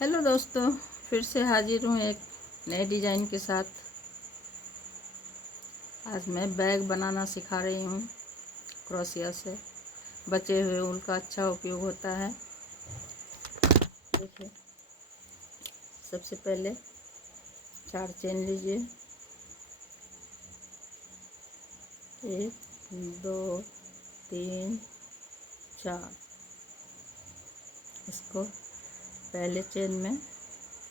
Hello दोस्तों, फिर से हाजिर हूँ एक नए डिज़ाइन के साथ। आज मैं बैग बनाना सिखा रही हूँ क्रोशिया से। बचे हुए ऊन का अच्छा उपयोग होता है। देखिए, सबसे पहले 4 चेन लीजिए। 1 2 3 4। इसको पहले चेन में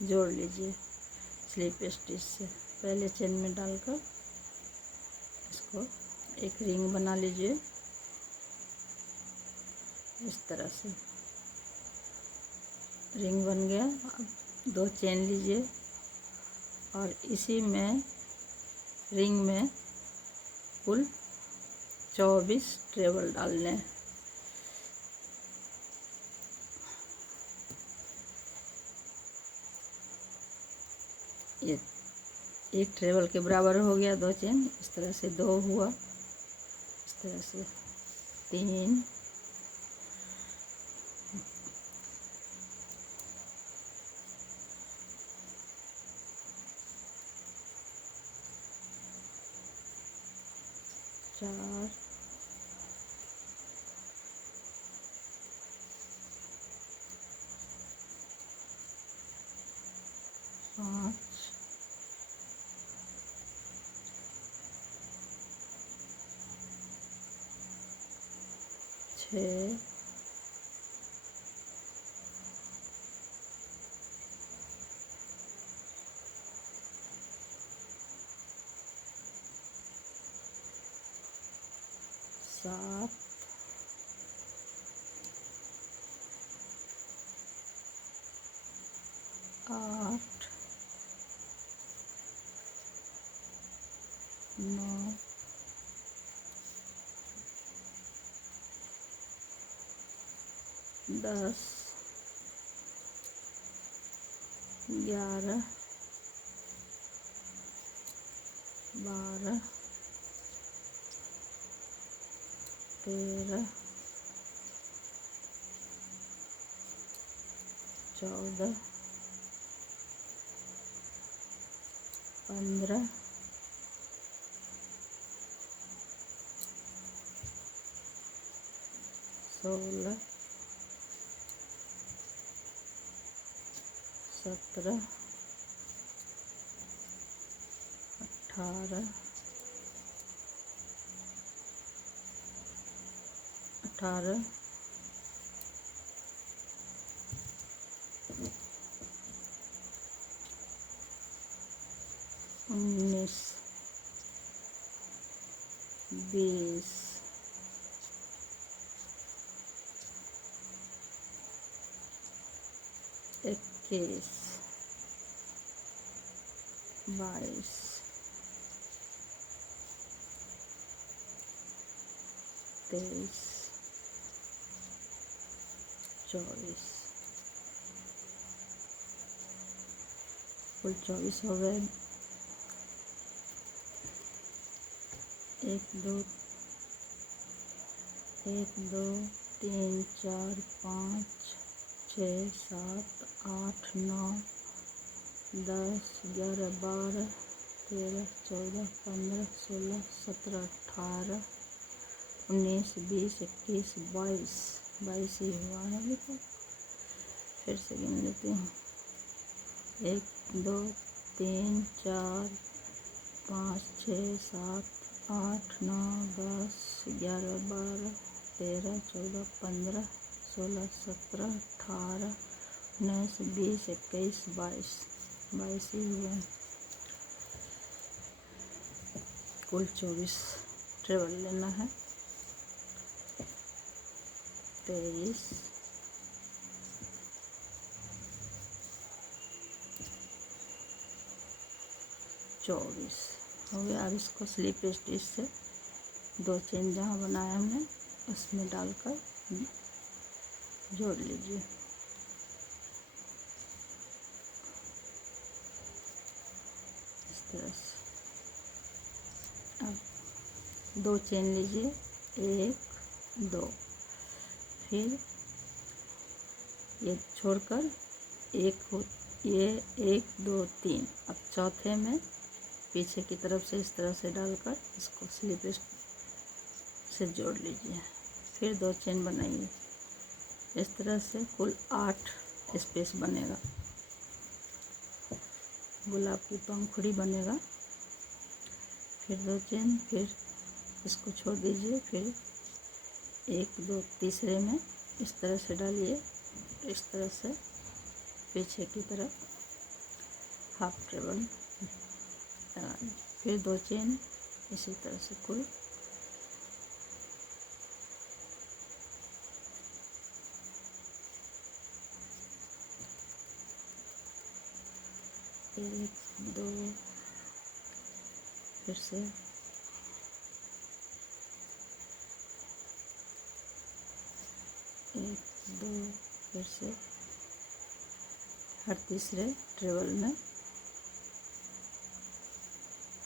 जोड़ लीजिए स्लिप स्टिच से। पहले चेन में डालकर इसको एक रिंग बना लीजिए इस तरह से। रिंग बन गया। अब 2 चेन लीजिए और इसी में रिंग में कुल 24 ट्रेबल डालने हैं। ये एक ट्रेबल के बराबर हो गया 2 चेन। इस तरह से 2 हुआ, इस तरह से 3, 4, 5, 6, 7, 8, 9, 10, 11, 12, 13, 14, 15, 16, 17, 18, 19, 20, 21, 22, 23, 24। कुल 24 हो गए। 1 2 3 4 5 6 7 8 9 10 11 12 13 14 15 16 17 18 19 20 21 22 ही हुआ है अभी तक। फिर से गिन लेती हूँ। 1 2 3 4 5 6 7 8 9 10 11 12 13 14 15 16 17 18 19 20 21 22 ही हुए। कुल 24 ट्रेबल लेना है। 23 24 हो गया। अब इसको स्लिप स्टिच से 2 चेन जहाँ बनाया हमने उसमें डालकर जोड़ लीजिए इस तरह से। अब 2 चेन लीजिए, 1 2, फिर ये छोड़कर ये 1 2 3। अब चौथे में पीछे की तरफ से इस तरह से डालकर इसको स्लिप से जोड़ लीजिए। फिर 2 चेन बनाइए। इस तरह से कुल 8 स्पेस बनेगा, गुलाब की पंखुड़ी बनेगा। फिर 2 चेन, फिर इसको छोड़ दीजिए। फिर 1 2 तीसरे में इस तरह से डालिए, इस तरह से पीछे की तरफ हाफ ट्रेबल लगाइए। फिर 2 चेन इसी तरह से कुल 1 2, फिर से 1 2, फिर से हर तीसरे ट्रेबल में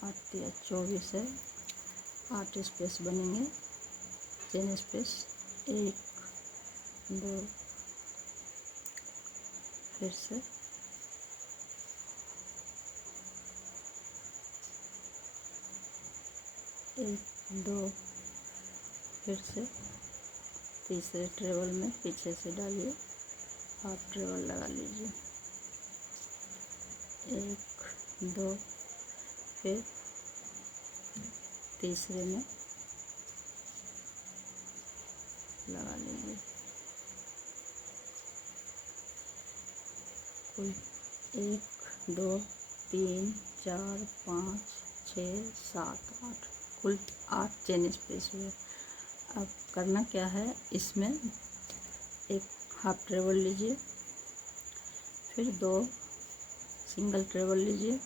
8 या 24 है, 8 स्पेस बनेंगे। चेन स्पेस 1 2, फिर से 1 2, फिर से तीसरे ट्रेबल में पीछे से डालिए, हाफ ट्रेबल लगा लीजिए। 1 2, फिर तीसरे में लगा लीजिए। कुल 1 2 3 4 5 6 7 8, कुल 8 चेन स्पेस हुए। अब करना क्या है, इसमें एक हाफ ट्रेबल लीजिए, फिर 2 सिंगल ट्रेबल लीजिए,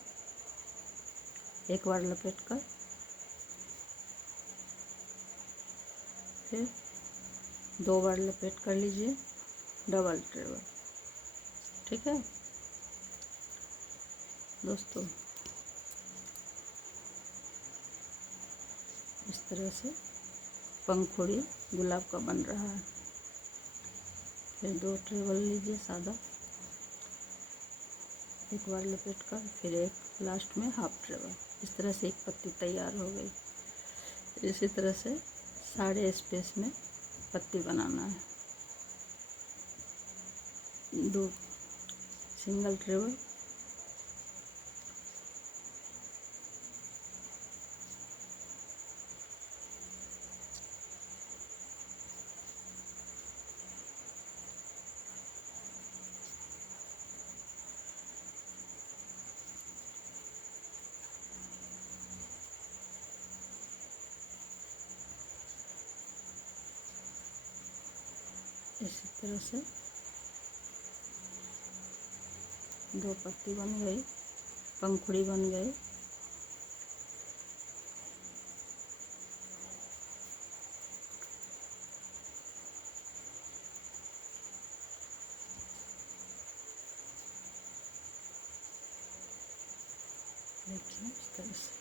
एक बार लपेट कर, फिर 2 बार लपेट कर लीजिए, डबल ट्रेबल। ठीक है दोस्तों, इस तरह से पंखुड़ी गुलाब का बन रहा है। फिर 2 ट्रेबल लीजिए सादा, एक बार लपेट कर, फिर एक लास्ट में हाफ ट्रेबल। इस तरह से एक पत्ती तैयार हो गई। इसी तरह से सारे स्पेस में पत्ती बनाना है। 2 सिंगल ट्रेबल, इसी तरह से 2 पत्ती बन गई, पंखुड़ी बन गई। देखिए इस तरह से।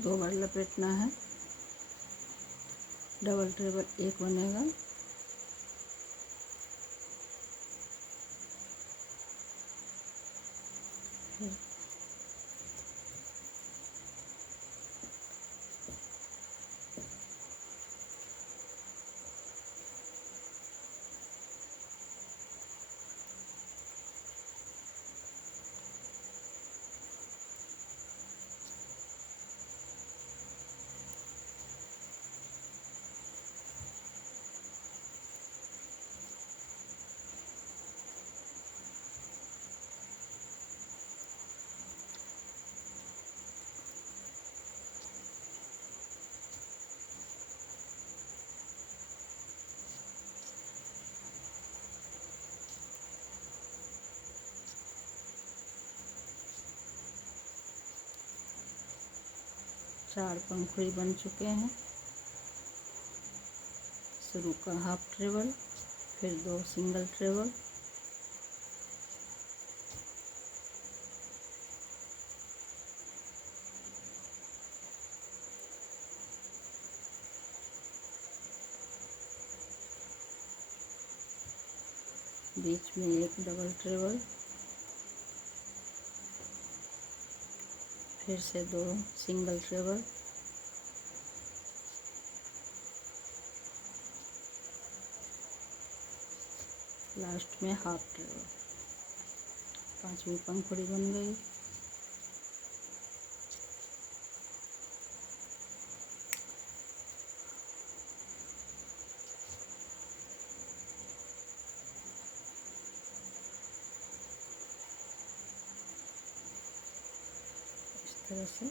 दो बार लपेटना है, डबल ट्रेबल एक बनेगा। फिर 4 पंखुड़ी बन चुके हैं। शुरू का हाफ ट्रेबल, फिर 2 सिंगल ट्रेबल, बीच में एक डबल ट्रेबल, फिर से 2 सिंगल ट्रेबल, लास्ट में हाफ ट्रेबल। 5वीं पंखुड़ी बन गई। इस तरह से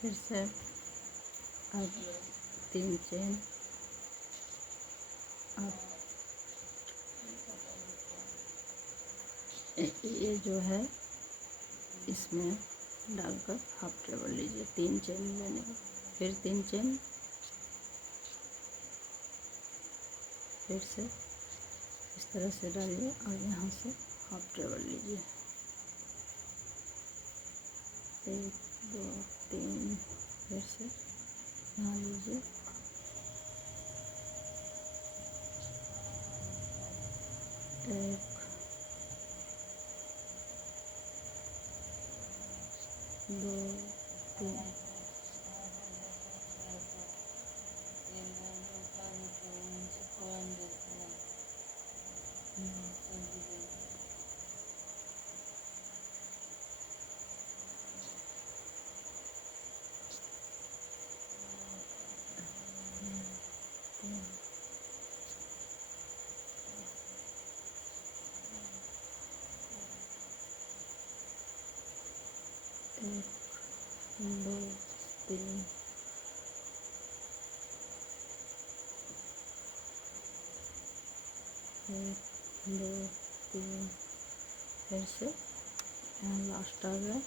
फिर से अब 3 चेन, अब ये जो है इसमें डालकर हाफ ट्रेबल लीजिए। 3 चेन लेने का, फिर 3 चेन, फिर से इस तरह से डालिए और यहाँ से हाफ ट्रेबल लीजिए। 1 2 3, फिर से यहाँ लीजिए, 1 2 3, एक 2 3, एक 2 3, फिर से यहाँ लास्ट आ गया।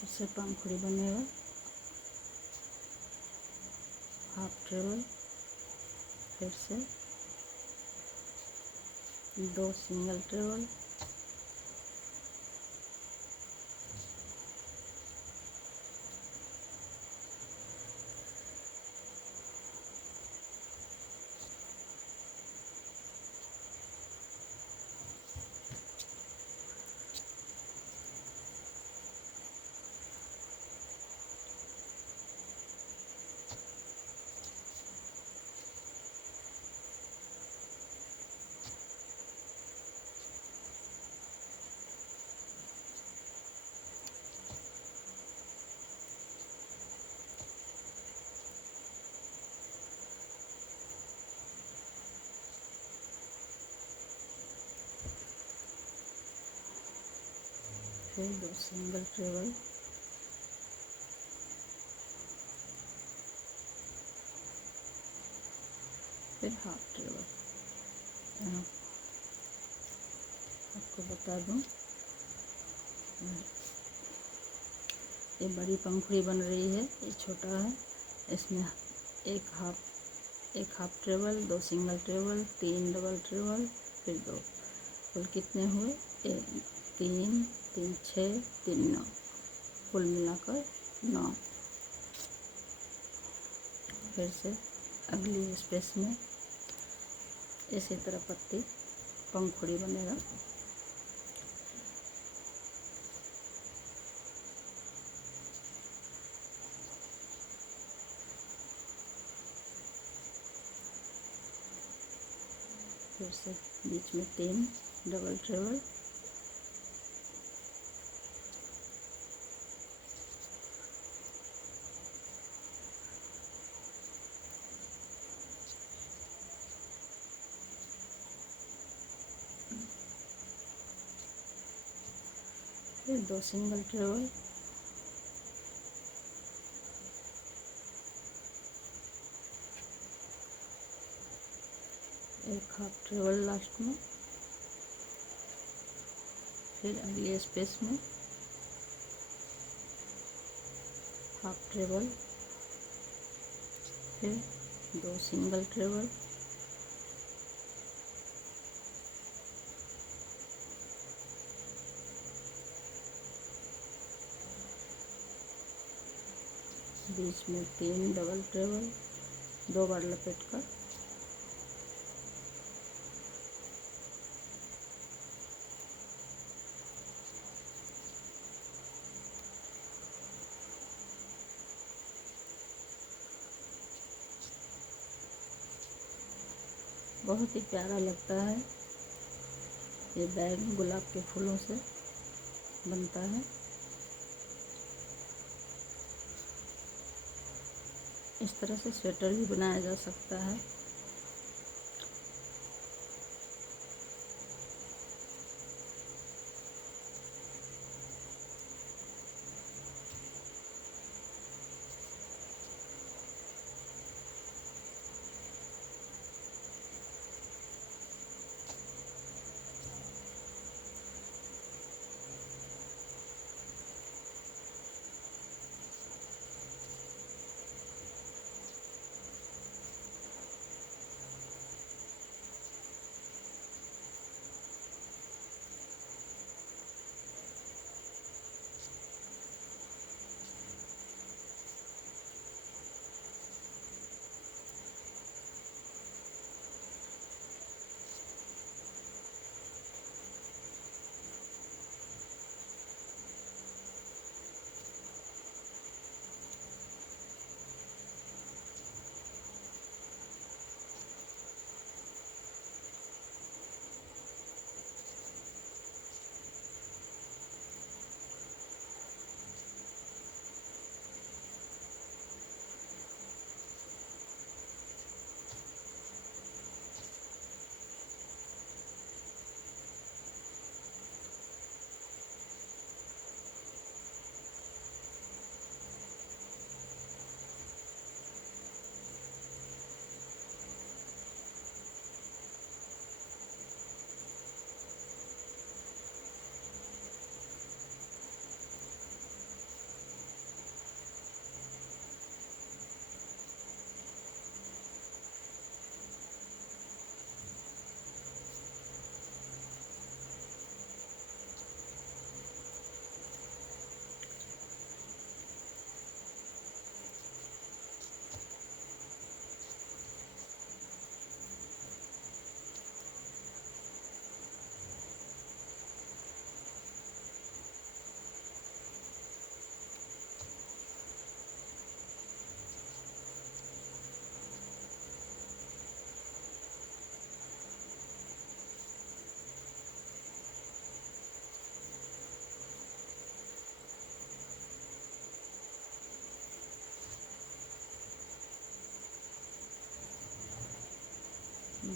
फिर से पंखुड़ी बनेगा, हाफ ट्रेबल, फिर से 2 सिंगल ट्रेबल, फिर 2 सिंगल ट्रेबल, फिर हाफ ट्रेबल। यहाँ आपको बता दूँ, ये बड़ी पंखुड़ी बन रही है, ये छोटा है। इसमें एक half treble, 2 single treble, 3 double treble, फिर 2। कुल कितने हुए? 3 3 6 3 9, कुल मिलाकर 9। फिर से अगली स्पेस में इसी तरह पत्ती पंखुड़ी बनेगा। फिर से बीच में 3 डबल ट्रेबल, फिर 2 सिंगल ट्रेबल, एक हाफ ट्रेबल लास्ट में। फिर अगली स्पेस में हाफ ट्रेबल, फिर 2 सिंगल ट्रेबल, बीच में 3 डबल ट्रेबल, 2 बार लपेट कर, बहुत ही प्यारा लगता है। ये बैग गुलाब के फूलों से बनता है। इस तरह से स्वेटर भी बनाया जा सकता है।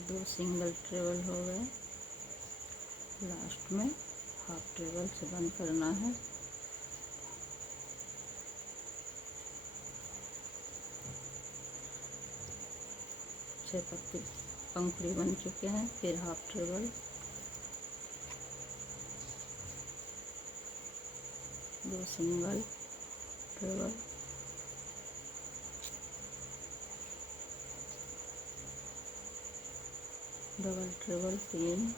दो सिंगल ट्रेबल हो गए। लास्ट में हाफ ट्रेबल से बंद करना है। छह पत्ती पंखुड़ी बन चुके हैं। फिर हाफ ट्रेबल, दो सिंगल ट्रेबल, डबल ट्रेबल, 3,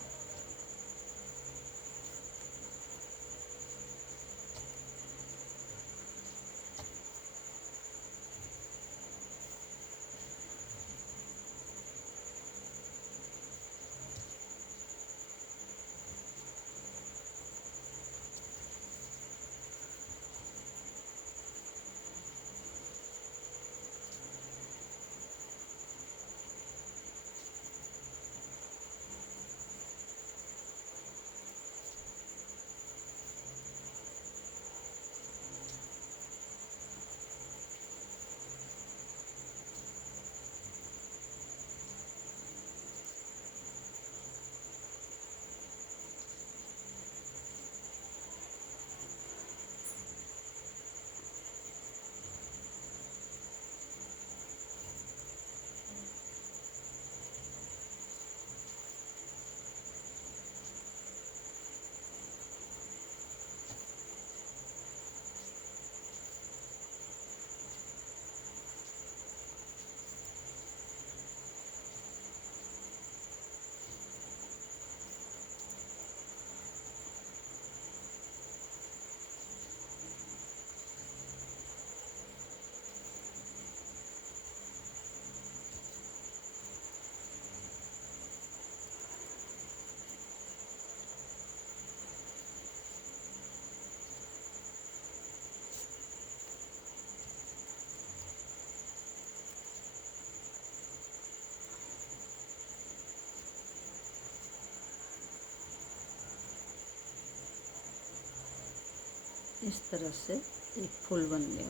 इस तरह से एक फूल बन गया।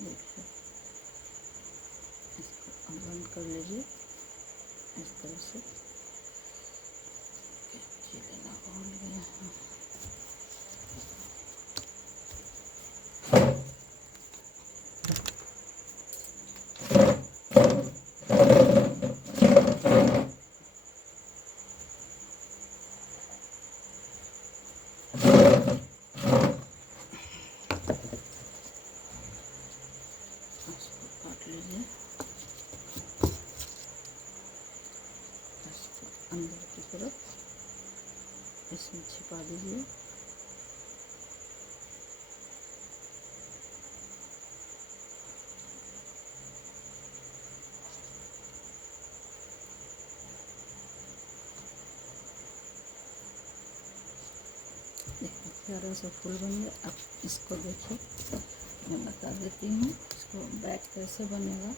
देखिए, इसको अब बंद कर लीजिए। इस तरह से लेना भूल गया है। इसको काट लीजिए, इसको अंदर की तरफ इसमें छिपा दीजिए। देखिए प्यारा सा फूल बन गया। अब इसको देखिए, मैं बता देती हूँ इसको बैग कैसे बनेगा।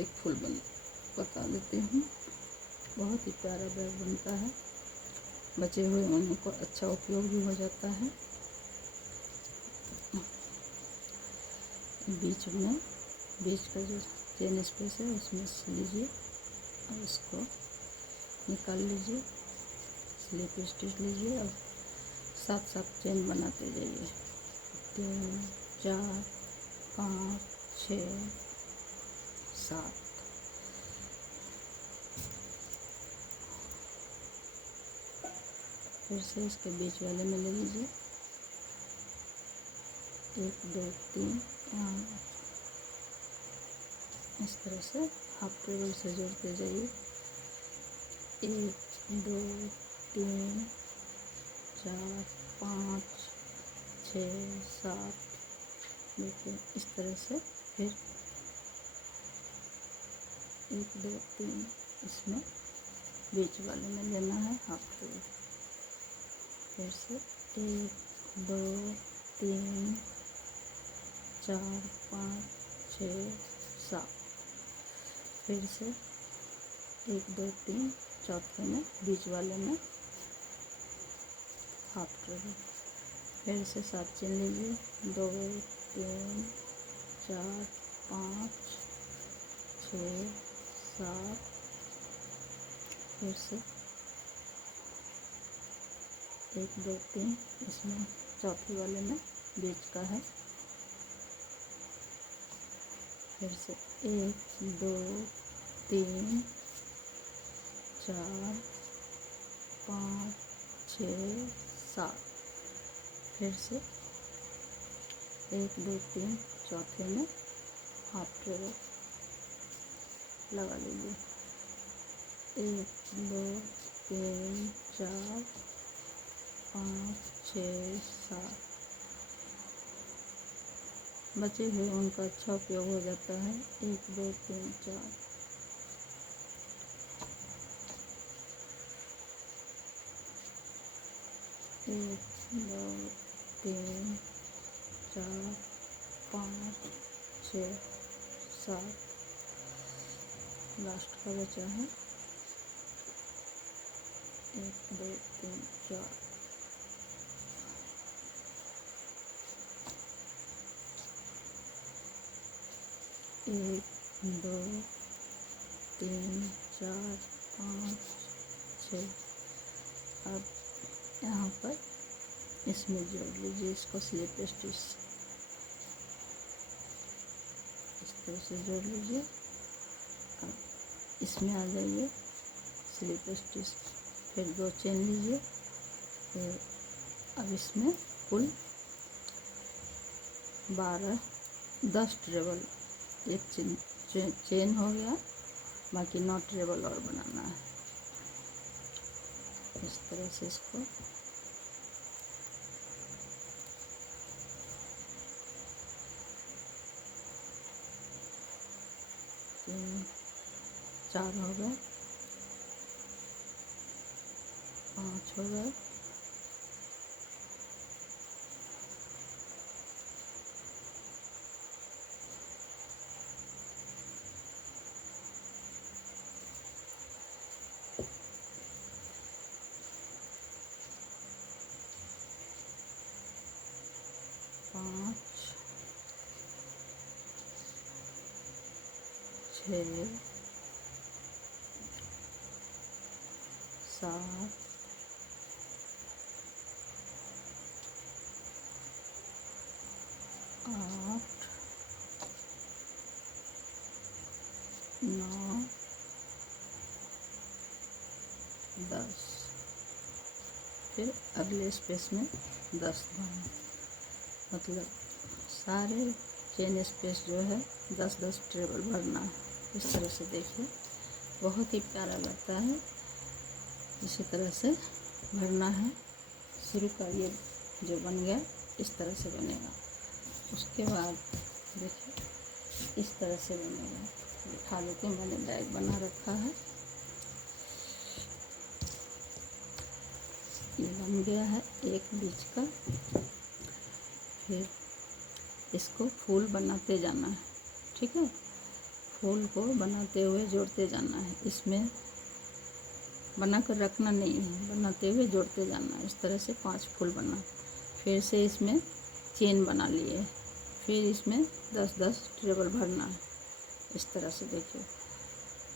एक फूल बता देती हूँ। बहुत ही प्यारा बैग बनता है, बचे हुए ऊनों को अच्छा उपयोग भी हो जाता है। बीच का जो चेन स्पेस है उसमें से लीजिए और इसको निकाल लीजिए, स्लिप स्टिच लीजिए और साथ साथ चेन बनाते जाइए। 3, 4, 5, 6, 7। फिर से इसके बीच वाले में ले लीजिए, 1, 2, 3 यहाँ इस तरह से हाफ टेबल से जोड़ते जाइए। 1, 2, 3, 4, 5, 6, 7। देखिए इस तरह से। फिर 1, 2, 3 इसमें बीच वाले में लेना है हाफ टेबल। फिर से 1, 2, 3, 4, 5, 6, 7। फिर से 1, 2, 3 चौथे में बीच वाले में हाफ टेबल। फिर से 7 चेन लीजिए, 2, 3, 4, 5, 6, 7। फिर से 1, 2, 3 इसमें चौथी वाले में बीच का है। फिर से 1, 2, 3 4 5 6 7, फिर से 1 2 3 चौथे में हाफ ट्रेबल लगा लीजिए। 1 2 3 4 5 6 7, बचे हुए उनका अच्छा उपयोग हो जाता है। 1 2 3 4, 1 2 3 4 5 6 7, लास्ट का बचा है 1 2 3 4। 1 2 3 4 5 6। अब यहाँ पर इसमें जोड़ लीजिए इसको स्लिप स्टिच, इस तरह से जोड़ लीजिए। अब इसमें आ जाइए स्लिप स्टिच, फिर 2 चेन लीजिए। फिर अब इसमें कुल 10 ट्रेबल, एक चेन हो गया, बाकी 9 ट्रेबल और बनाना है। इस तरह से इसको तीन 4 हो गए, 5 हो गए, 5 6 7 8 9 10। फिर अगले स्पेस में 10 भरना, मतलब सारे चेन स्पेस जो है 10-10 ट्रेबल भरना है। इस तरह से देखिए, बहुत ही प्यारा लगता है। इसी तरह से भरना है। शुरू का ये जो बन गया इस तरह से बनेगा। उसके बाद देखिए इस तरह से बनेगा। दिखा देते हैं, मैंने बैग बना रखा है, ये बन गया है एक बीच का। फिर इसको फूल बनाते जाना है, ठीक है। फूल को बनाते हुए जोड़ते जाना है, इसमें बना कर रखना नहीं है, बनाते हुए जोड़ते जाना है। इस तरह से 5 फूल बना, फिर से इसमें चेन बना लिए, फिर इसमें 10-10 ट्रेबल भरना है। इस तरह से देखिए,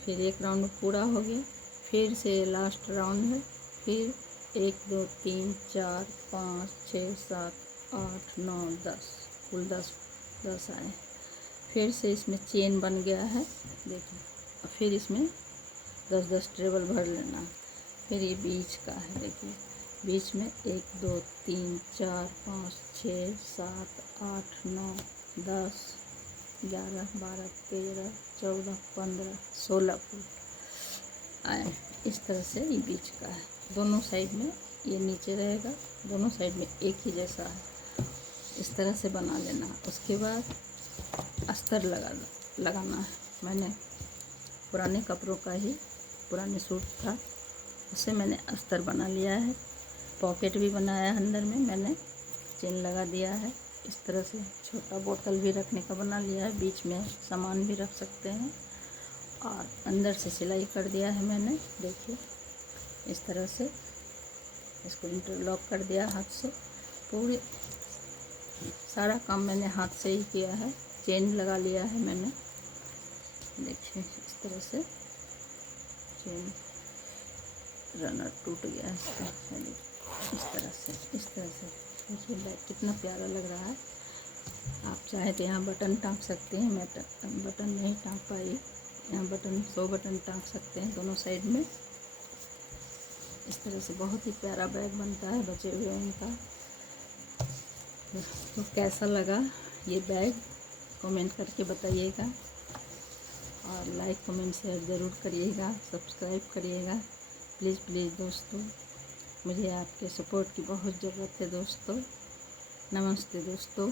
फिर एक राउंड पूरा हो गया, फिर से लास्ट राउंड है। फिर 1 2 3 4 5 6 7 8 9 10, कुल 10 आए। फिर से इसमें चेन बन गया है, देखिए। फिर इसमें 10-10 ट्रेबल भर लेना है। फिर ये बीच का है, देखिए बीच में 1 2 3 4 5 6 7 8 9 10 11 12 13 14 15 16 फूल आए। इस तरह से ये बीच का है। दोनों साइड में ये नीचे रहेगा, दोनों साइड में एक ही जैसा है। इस तरह से बना लेना। उसके बाद अस्तर लगाना है। मैंने पुराने कपड़ों का ही, पुराने सूट था, उससे मैंने अस्तर बना लिया है। पॉकेट भी बनाया है, अंदर में मैंने चेन लगा दिया है। इस तरह से छोटा बोतल भी रखने का बना लिया है, बीच में सामान भी रख सकते हैं। और अंदर से सिलाई कर दिया है मैंने, देखिए इस तरह से इसको इंटरलॉक कर दिया हाथ से। पूरे सारा काम मैंने हाथ से ही किया है। चेन लगा लिया है मैंने, देखिए इस तरह से चेन, रनर टूट गया है इसका। इस तरह से देखिए बैग कितना प्यारा लग रहा है। आप चाहे तो यहाँ बटन टाँग सकते हैं, मैं बटन नहीं टाँग पाई यहाँ बटन 100 बटन टांग सकते हैं दोनों साइड में। इस तरह से बहुत ही प्यारा बैग बनता है बचे हुए इनका। तो कैसा लगा ये बैग कमेंट करके बताइएगा, और लाइक कमेंट शेयर ज़रूर करिएगा, सब्सक्राइब करिएगा प्लीज़ प्लीज़ दोस्तों। मुझे आपके सपोर्ट की बहुत ज़रूरत है दोस्तों। नमस्ते दोस्तों।